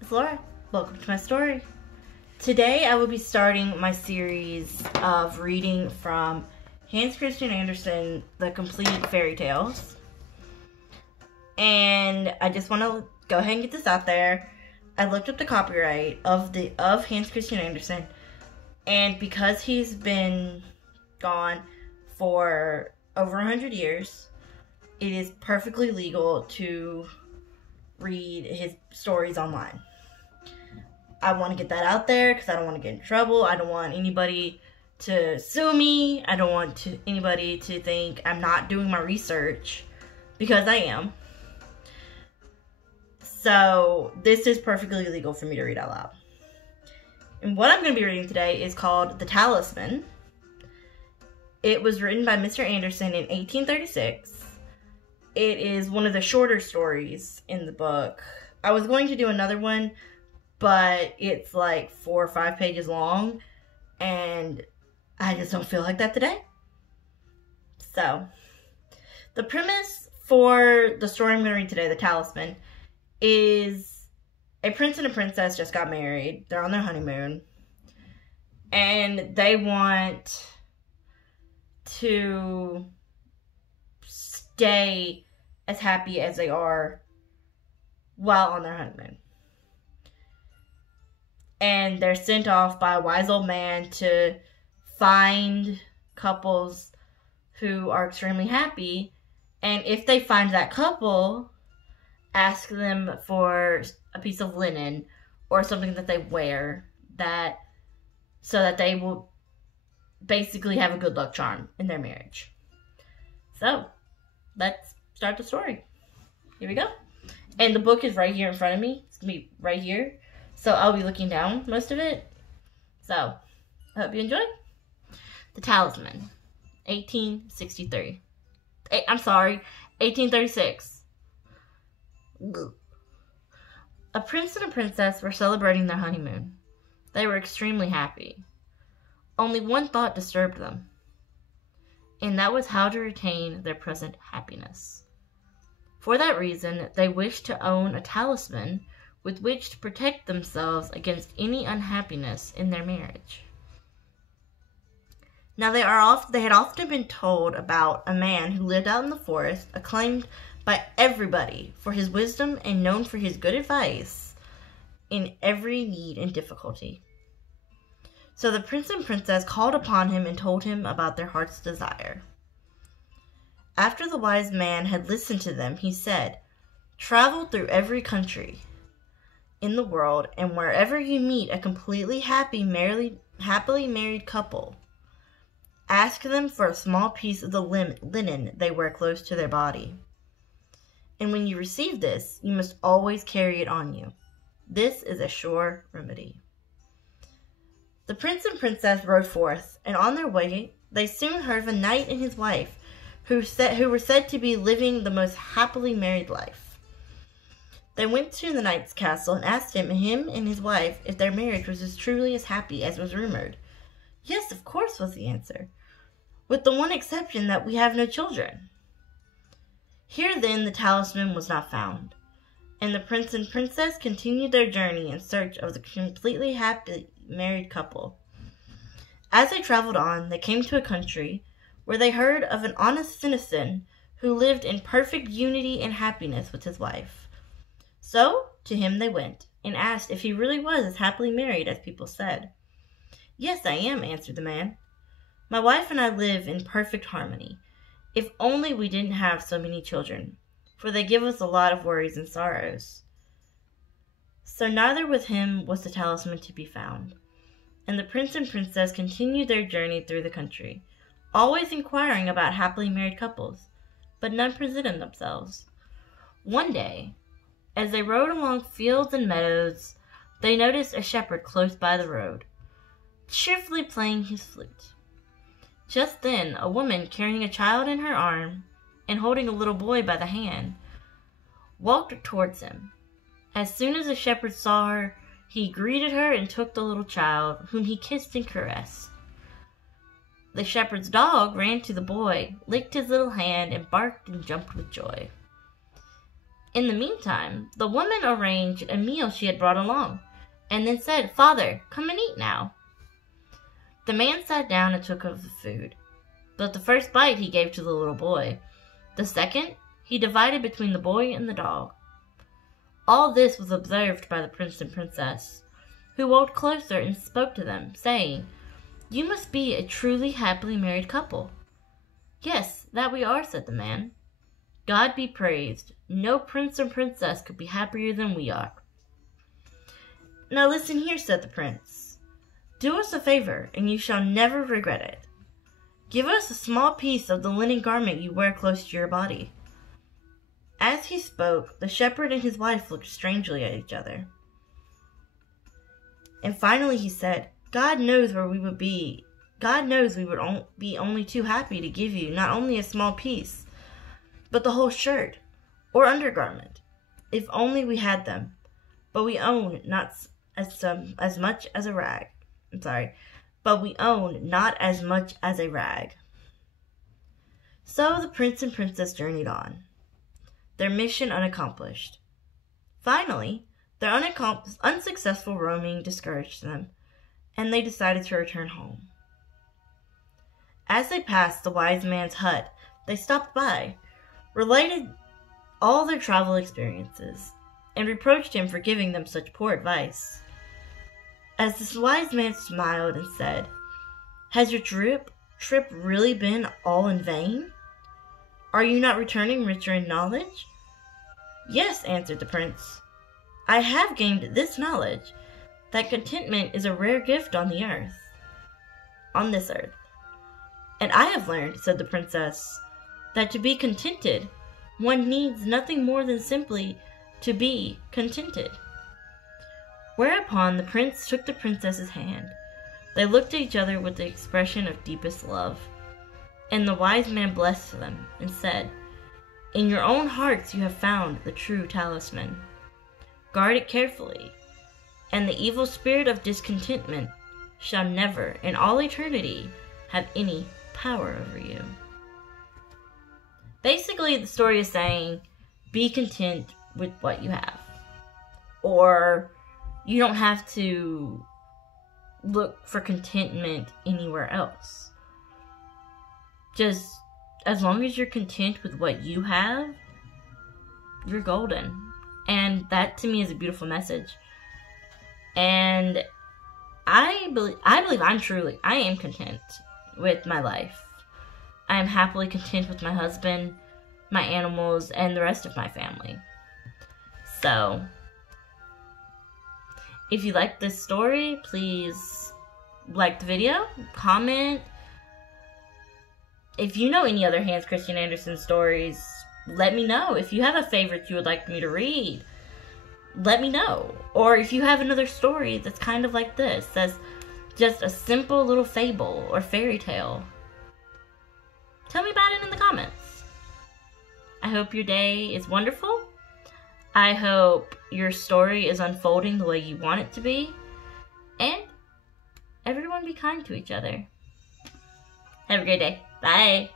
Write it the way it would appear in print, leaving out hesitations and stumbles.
It's Laura. Welcome to my story. Today I will be starting my series of reading from Hans Christian Andersen, The Complete Fairy Tales. And I just want to go ahead and get this out there. I looked up the copyright of Hans Christian Andersen, and because he's been gone for over 100 years, it is perfectly legal to read his stories online. I want to get that out there because I don't want to get in trouble. I don't want anybody to sue me. I don't want anybody to think I'm not doing my research, because I am. So this is perfectly legal for me to read out loud. And what I'm going to be reading today is called The Talisman. It was written by Mr. Andersen in 1836. It is one of the shorter stories in the book. I was going to do another one, but it's like 4 or 5 pages long, and I just don't feel like that today. So, the premise for the story I'm going to read today, The Talisman, is a prince and a princess just got married. They're on their honeymoon, and they want to stay as happy as they are while on their honeymoon. And they're sent off by a wise old man to find couples who are extremely happy. And if they find that couple, ask them for a piece of linen or something that they wear, so that they will basically have a good luck charm in their marriage. So, let's start the story. Here we go. And the book is right here in front of me. It's going to be right here. So I'll be looking down most of it. So, I hope you enjoy. The Talisman, 1863. I'm sorry, 1836. A prince and a princess were celebrating their honeymoon. They were extremely happy. Only one thought disturbed them, and that was how to retain their present happiness. For that reason, they wished to own a talisman with which to protect themselves against any unhappiness in their marriage. Now they had often been told about a man who lived out in the forest, acclaimed by everybody for his wisdom and known for his good advice in every need and difficulty. So the prince and princess called upon him and told him about their heart's desire. After the wise man had listened to them, he said, "Travel through every country in the world, and wherever you meet a completely happily married couple, ask them for a small piece of the linen they wear close to their body. And when you receive this, you must always carry it on you. This is a sure remedy." The prince and princess rode forth, and on their way they soon heard of a knight and his wife who were said to be living the most happily married life. They went to the knight's castle and asked him and his wife if their marriage was truly as happy as was rumored. "Yes, of course," was the answer, "with the one exception that we have no children." Here then the talisman was not found, and the prince and princess continued their journey in search of the completely happy married couple. As they traveled on, they came to a country where they heard of an honest citizen who lived in perfect unity and happiness with his wife. So to him they went, and asked if he really was as happily married as people said. "Yes, I am," answered the man. "My wife and I live in perfect harmony. If only we didn't have so many children, for they give us a lot of worries and sorrows." So neither with him was the talisman to be found, and the prince and princess continued their journey through the country, always inquiring about happily married couples, but none presented themselves. One day, as they rode along fields and meadows, they noticed a shepherd close by the road, cheerfully playing his flute. Just then, a woman carrying a child in her arm and holding a little boy by the hand walked towards him. As soon as the shepherd saw her, he greeted her and took the little child, whom he kissed and caressed. The shepherd's dog ran to the boy, licked his little hand, and barked and jumped with joy. In the meantime, the woman arranged a meal she had brought along, and then said, "Father, come and eat now." The man sat down and took of the food, but the first bite he gave to the little boy. The second he divided between the boy and the dog. All this was observed by the prince and princess, who walked closer and spoke to them, saying, "You must be a truly happily married couple." "Yes, that we are," said the man. "God be praised. No prince or princess could be happier than we are." "Now listen here," said the prince. "Do us a favor, and you shall never regret it. Give us a small piece of the linen garment you wear close to your body." As he spoke, the shepherd and his wife looked strangely at each other. And finally he said, God knows where we would be. God knows we would be only too happy to give you not only a small piece, but the whole shirt or undergarment, if only we had them. But we own not as much as a rag. But we own not as much as a rag. So the prince and princess journeyed on, their mission unaccomplished. Finally, their unsuccessful roaming discouraged them, and they decided to return home. As they passed the wise man's hut, they stopped by, related all their travel experiences, and reproached him for giving them such poor advice. As this wise man smiled and said, "Has your trip really been all in vain? Are you not returning richer in knowledge?" "Yes," answered the prince. "I have gained this knowledge, that contentment is a rare gift on this earth. And I have learned," said the princess, "that to be contented, one needs nothing more than simply to be contented." Whereupon the prince took the princess's hand. They looked at each other with the expression of deepest love. And the wise man blessed them and said, "In your own hearts you have found the true talisman. Guard it carefully, and the evil spirit of discontentment shall never, in all eternity, have any power over you." Basically, the story is saying, be content with what you have. Or you don't have to look for contentment anywhere else. Just as long as you're content with what you have, you're golden. And that to me is a beautiful message. And I believe I am content with my life. I am happily content with my husband, my animals, and the rest of my family. So, if you like this story, please like the video, comment. If you know any other Hans Christian Andersen stories, let me know. If you have a favorite you would like me to read, let me know. Or if you have another story that's kind of like this, that's just a simple little fable or fairy tale, tell me about it in the comments. I hope your day is wonderful. I hope your story is unfolding the way you want it to be. And everyone be kind to each other. Have a great day. Bye.